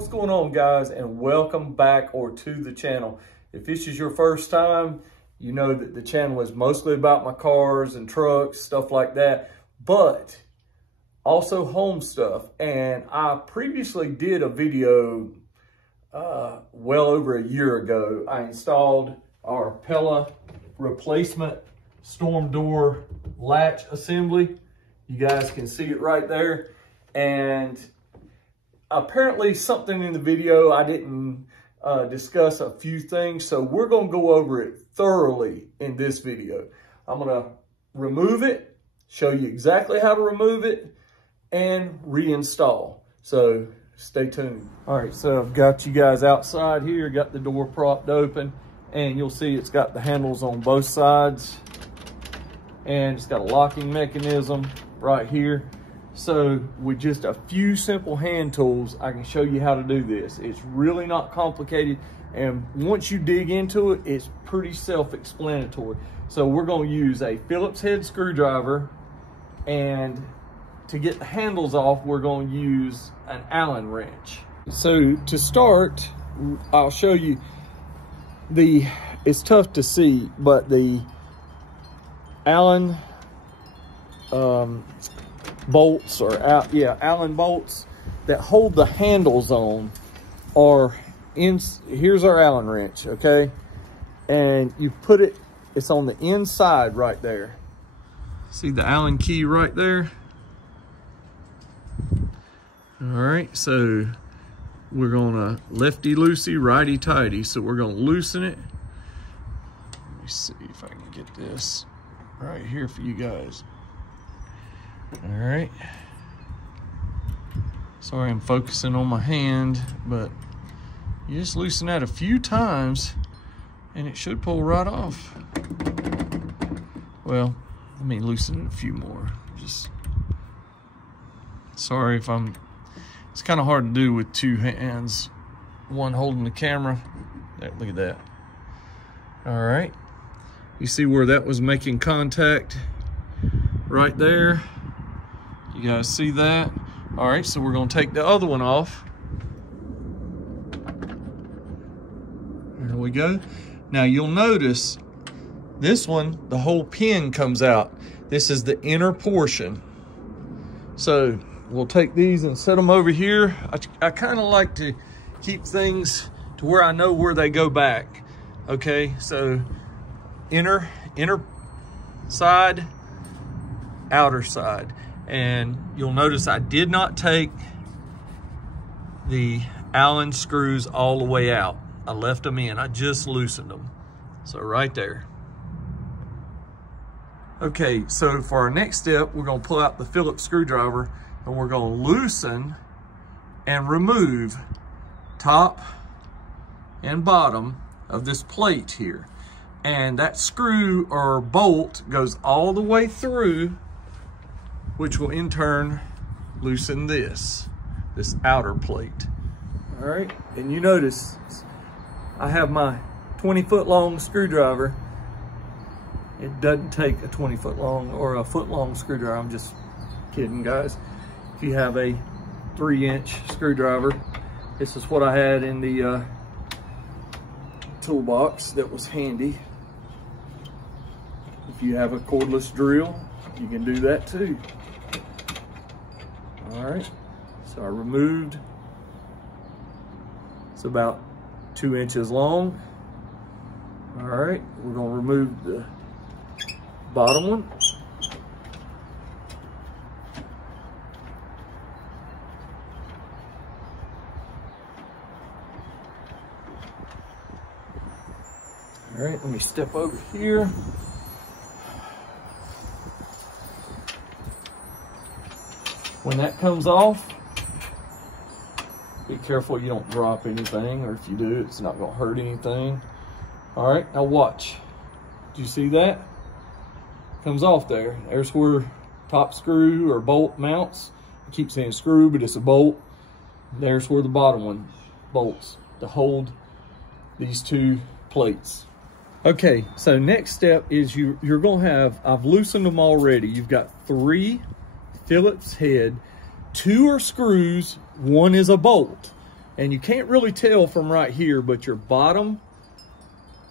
What's going on, guys, and welcome back to the channel. If this is your first time, you know that the channel is mostly about my cars and trucks, stuff like that, but also home stuff. And I previously did a video well over a year ago. I installed our Pella replacement storm door latch assembly. You guys can see it right there. And apparently something in the video I didn't discuss a few things, so we're going to go over it thoroughly in this video. I'm going to remove it, show you exactly how to remove it, and reinstall. So stay tuned. All right, so I've got you guys outside here, got the door propped open, and you'll see it's got the handles on both sides, and it's got a locking mechanism right here. So with just a few simple hand tools, I can show you how to do this. It's really not complicated. And once you dig into it, it's pretty self-explanatory. So we're going to use a Phillips head screwdriver, and to get the handles off, we're going to use an Allen wrench. So to start, I'll show you it's tough to see, but the Allen bolts Allen bolts that hold the handles on are here's our Allen wrench, okay? And you put it's on the inside right there. See the Allen key right there? All right, so we're gonna lefty-loosey, righty-tighty. So we're gonna loosen it. Let me see if I can get this right here for you guys. All right. Sorry, I'm focusing on my hand, but you just loosen that a few times and it should pull right off. Well, let me loosen it a few more. Sorry if it's kind of hard to do with two hands, one holding the camera. There, look at that. All right. You see where that was making contact right there? You guys see that? All right, so we're gonna take the other one off. There we go. Now you'll notice this one, the whole pin comes out. This is the inner portion. So we'll take these and set them over here. I kind of like to keep things to where I know where they go back. Okay, so inner side, outer side. And you'll notice I did not take the Allen screws all the way out. I left them in, I just loosened them. So right there. Okay, so for our next step, we're gonna pull out the Phillips screwdriver and we're gonna loosen and remove top and bottom of this plate here. And that screw or bolt goes all the way through, which will in turn loosen this outer plate. All right, and you notice I have my 20-foot long screwdriver. It doesn't take a 20-foot long or a foot long screwdriver. I'm just kidding, guys. If you have a 3-inch screwdriver, this is what I had in the toolbox that was handy. If you have a cordless drill, you can do that too. All right, so I removed, it's about 2 inches long. All right, we're gonna remove the bottom one. All right, let me step over here. When that comes off, be careful you don't drop anything, or if you do, it's not gonna hurt anything. All right, now watch. Do you see that? Comes off there. There's where top screw or bolt mounts. I keep saying screw, but it's a bolt. There's where the bottom one bolts to hold these two plates. Okay, so next step is you're gonna have, I've loosened them already. You've got 3 Phillips head, 2 are screws, 1 is a bolt. And you can't really tell from right here, but your bottom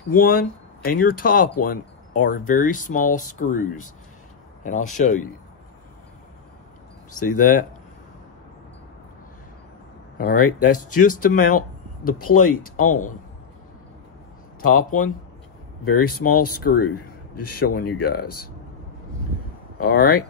one and your top one are very small screws. And I'll show you. See that? All right, that's just to mount the plate on. Top one, very small screw. Just showing you guys. All right.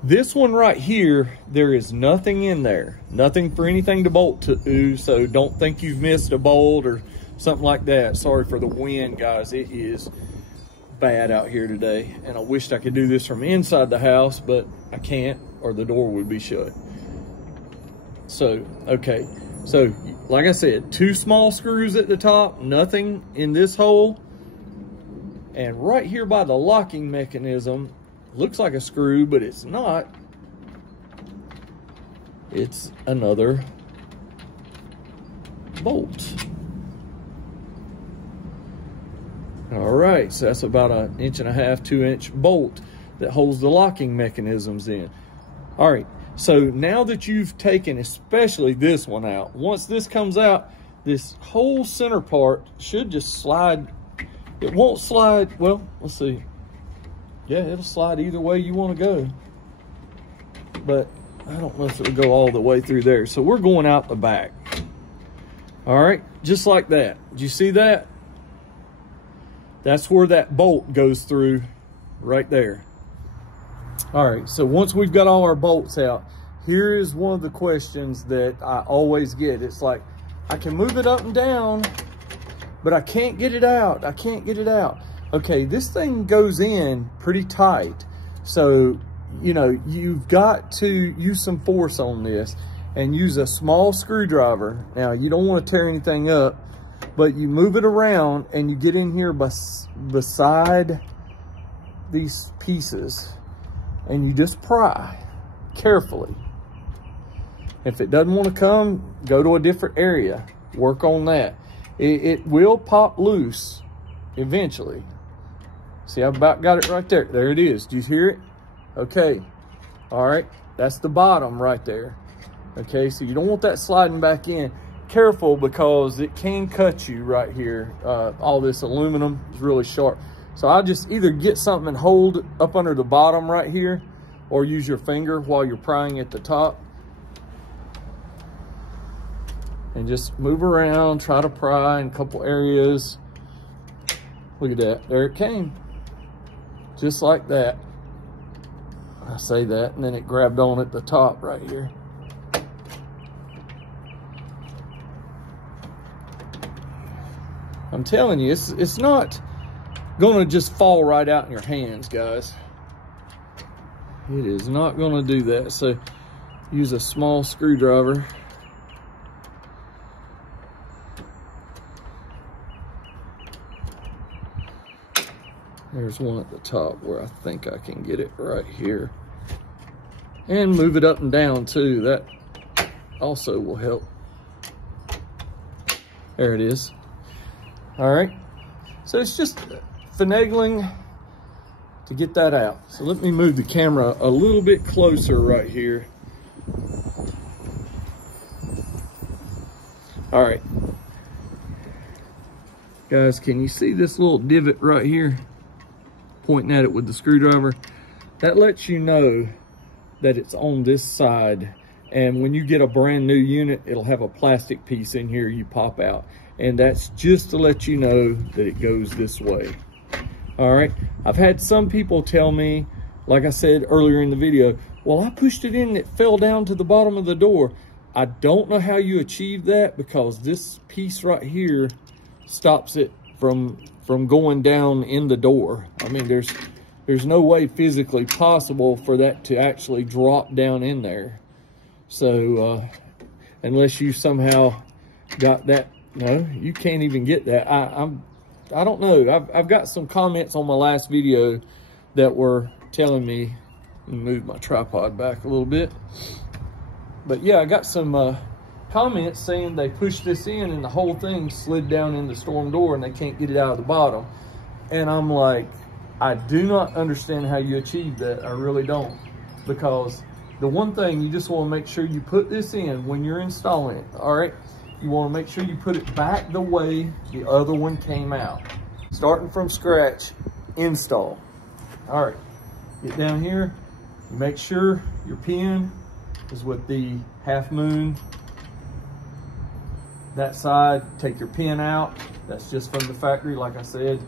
This one right here, there is nothing in there. Nothing for anything to bolt to, so don't think you've missed a bolt or something like that. Sorry for the wind, guys. It is bad out here today. And I wished I could do this from inside the house, but I can't, or the door would be shut. So, okay. So, like I said, 2 small screws at the top, nothing in this hole. And right here by the locking mechanism, looks like a screw, but it's not. It's another bolt. All right, so that's about 1.5 inch, 2 inch bolt that holds the locking mechanisms in. All right, so now that you've taken especially this one out, once this comes out, this whole center part should just slide. It won't slide, well, let's see. Yeah, it'll slide either way you want to go. But I don't know if it'll go all the way through there. So we're going out the back. All right, just like that. Did you see that? That's where that bolt goes through, right there. All right, so once we've got all our bolts out, here is one of the questions that I always get. It's like, I can move it up and down, but I can't get it out. I can't get it out. Okay, this thing goes in pretty tight. So, you know, you've got to use some force on this and use a small screwdriver. Now, you don't want to tear anything up, but you move it around and you get in here beside these pieces and you just pry carefully. If it doesn't want to come, go to a different area. Work on that. It will pop loose eventually. See, I've about got it right there. There it is. Do you hear it? Okay. All right. That's the bottom right there. Okay, so you don't want that sliding back in. Careful, because it can cut you right here. All this aluminum is really sharp. So I just either get something and hold up under the bottom right here, or use your finger while you're prying at the top. And just move around, try to pry in a couple areas. Look at that, there it came. Just like that. I say that, and then it grabbed on at the top right here. I'm telling you, it's not gonna just fall right out in your hands, guys. It is not gonna do that. So use a small screwdriver. There's one at the top where I think I can get it right here. And move it up and down too. That also will help. There it is. All right. So it's just finagling to get that out. So let me move the camera a little bit closer right here. All right. Guys, can you see this little divot right here? Pointing at it with the screwdriver. That lets you know that it's on this side. And when you get a brand new unit, it'll have a plastic piece in here you pop out. And that's just to let you know that it goes this way. All right. I've had some people tell me, like I said earlier in the video, well, I pushed it in and it fell down to the bottom of the door. I don't know how you achieve that, because this piece right here stops it from going down in the door. I mean, there's no way physically possible for that to actually drop down in there. So unless you somehow got that, no, you can't even get that. I don't know. I've got some comments on my last video that were telling me, move my tripod back a little bit. But yeah, I got some comments saying they pushed this in and the whole thing slid down in the storm door and they can't get it out of the bottom. And I'm like, I do not understand how you achieve that. I really don't. Because the one thing you just want to make sure you put this in when you're installing it, all right? You want to make sure you put it back the way the other one came out. Starting from scratch, install. All right, get down here. You make sure your pin is with the half moon. That side, take your pin out. That's just from the factory, like I said.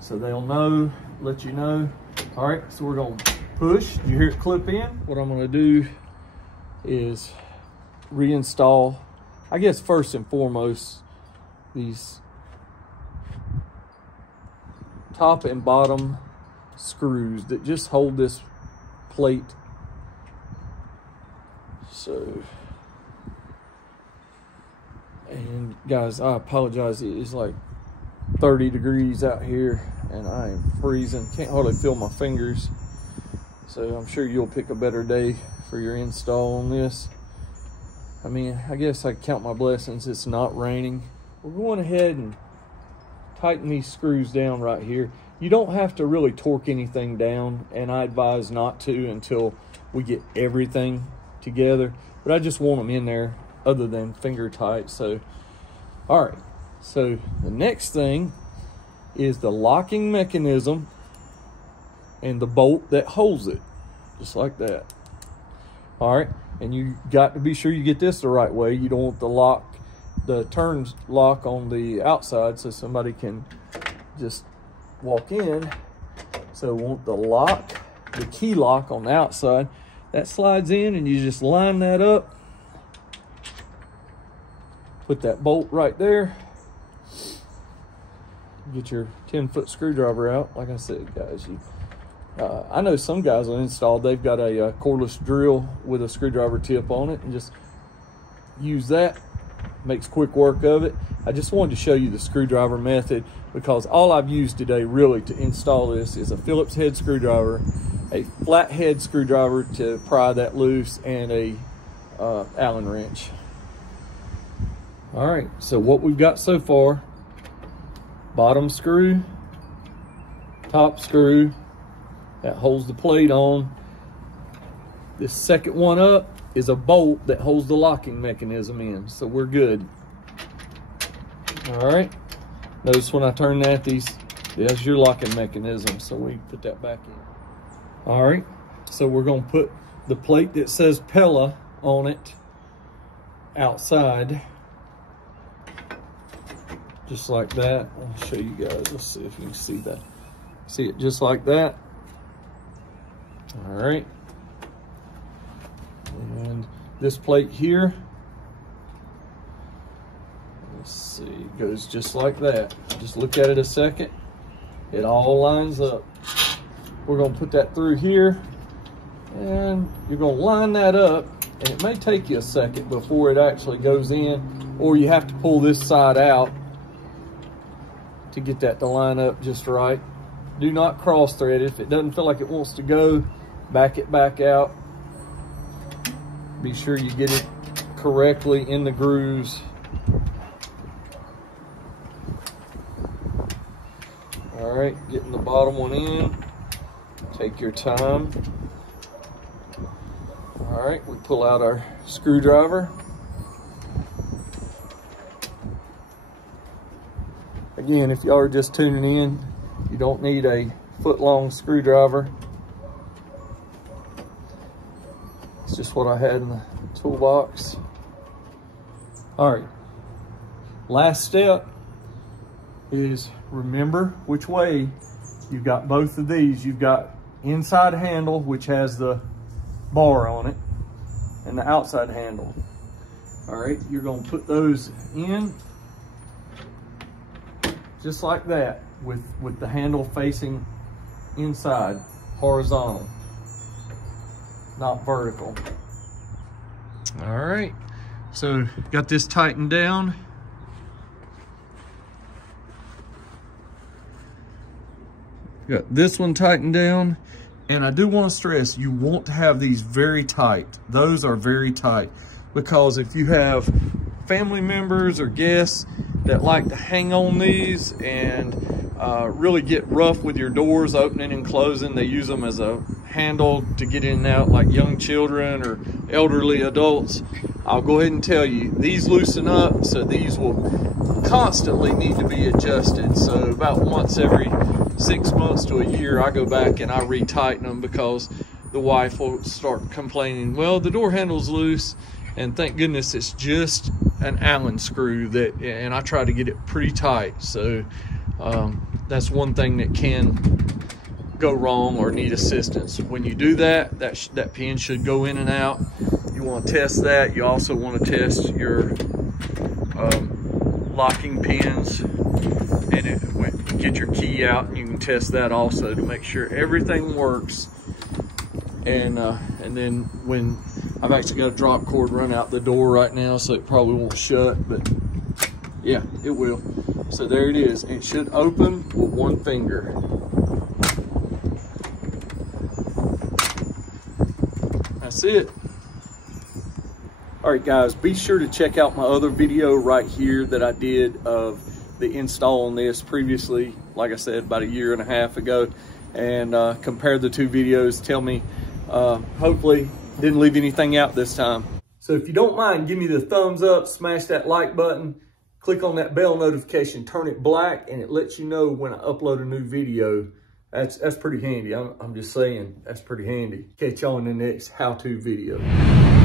So they'll know, let you know. All right, so we're gonna push. You hear it clip in? What I'm gonna do is reinstall, I guess first and foremost, these top and bottom screws that just hold this plate. So, and guys, I apologize. It's like 30 degrees out here and I am freezing. Can't hardly feel my fingers. So I'm sure you'll pick a better day for your install on this. I mean, I guess I count my blessings. It's not raining. We're going ahead and tighten these screws down right here. You don't have to really torque anything down, and I advise not to until we get everything together. But I just want them in there other than finger tight. So, all right. So the next thing is the locking mechanism and the bolt that holds it, just like that. All right, and you got to be sure you get this the right way. You don't want the turns lock on the outside so somebody can just walk in. So want the key lock on the outside. That slides in and you just line that up. Put that bolt right there. Get your 10-foot screwdriver out. Like I said, guys, I know some guys will install, they've got a cordless drill with a screwdriver tip on it and just use that. Makes quick work of it. I just wanted to show you the screwdriver method because all I've used today really to install this is a Phillips head screwdriver, a flat head screwdriver to pry that loose, and a Allen wrench. All right, so what we've got so far: bottom screw, top screw that holds the plate on. This second one up is a bolt that holds the locking mechanism in, so we're good. All right, notice when I turn that, there's your locking mechanism, so we put that back in. All right, so we're gonna put the plate that says Pella on it outside, just like that. I'll show you guys, let's see if you can see that. See it just like that. All right, and this plate here, let's see, goes just like that. Just look at it a second, it all lines up. We're gonna put that through here, and you're gonna line that up, and it may take you a second before it actually goes in, or you have to pull this side out to get that to line up just right. Do not cross thread it. If it doesn't feel like it wants to go, back it back out. Be sure you get it correctly in the grooves. All right, getting the bottom one in. Take your time. All right, we pull out our screwdriver. Again, if y'all are just tuning in, you don't need a foot-long screwdriver. It's just what I had in the toolbox. All right, last step is remember which way. You've got both of these. You've got inside handle, which has the bar on it, and the outside handle. All right, you're gonna put those in just like that, with the handle facing inside, horizontal, not vertical. All right, so got this tightened down. Got this one tightened down, and I do want to stress, you want to have these very tight. Those are very tight, because if you have family members or guests that like to hang on these and really get rough with your doors opening and closing, they use them as a handle to get in and out, like young children or elderly adults, I'll go ahead and tell you, these loosen up, so these will constantly need to be adjusted. So about once every 6 months to a year, I go back and I retighten them, because the wife will start complaining, well, the door handle's loose, and thank goodness it's just an Allen screw that, and I try to get it pretty tight. So that's one thing that can go wrong or need assistance. When you do that, that pin should go in and out. You want to test that. You also want to test your locking pins, and get your key out, and you can test that also to make sure everything works. And then when I've actually got a drop cord run out the door right now, so it probably won't shut, but yeah, it will. So there it is. It should open with one finger. That's it. All right, guys, be sure to check out my other video right here that I did of the install on this previously, like I said, about 1.5 years ago, and compare the two videos. Tell me, hopefully didn't leave anything out this time. So if you don't mind, give me the thumbs up, smash that like button, click on that bell notification, turn it black, and it lets you know when I upload a new video. That's pretty handy. I'm just saying, that's pretty handy. Catch y'all in the next how-to video.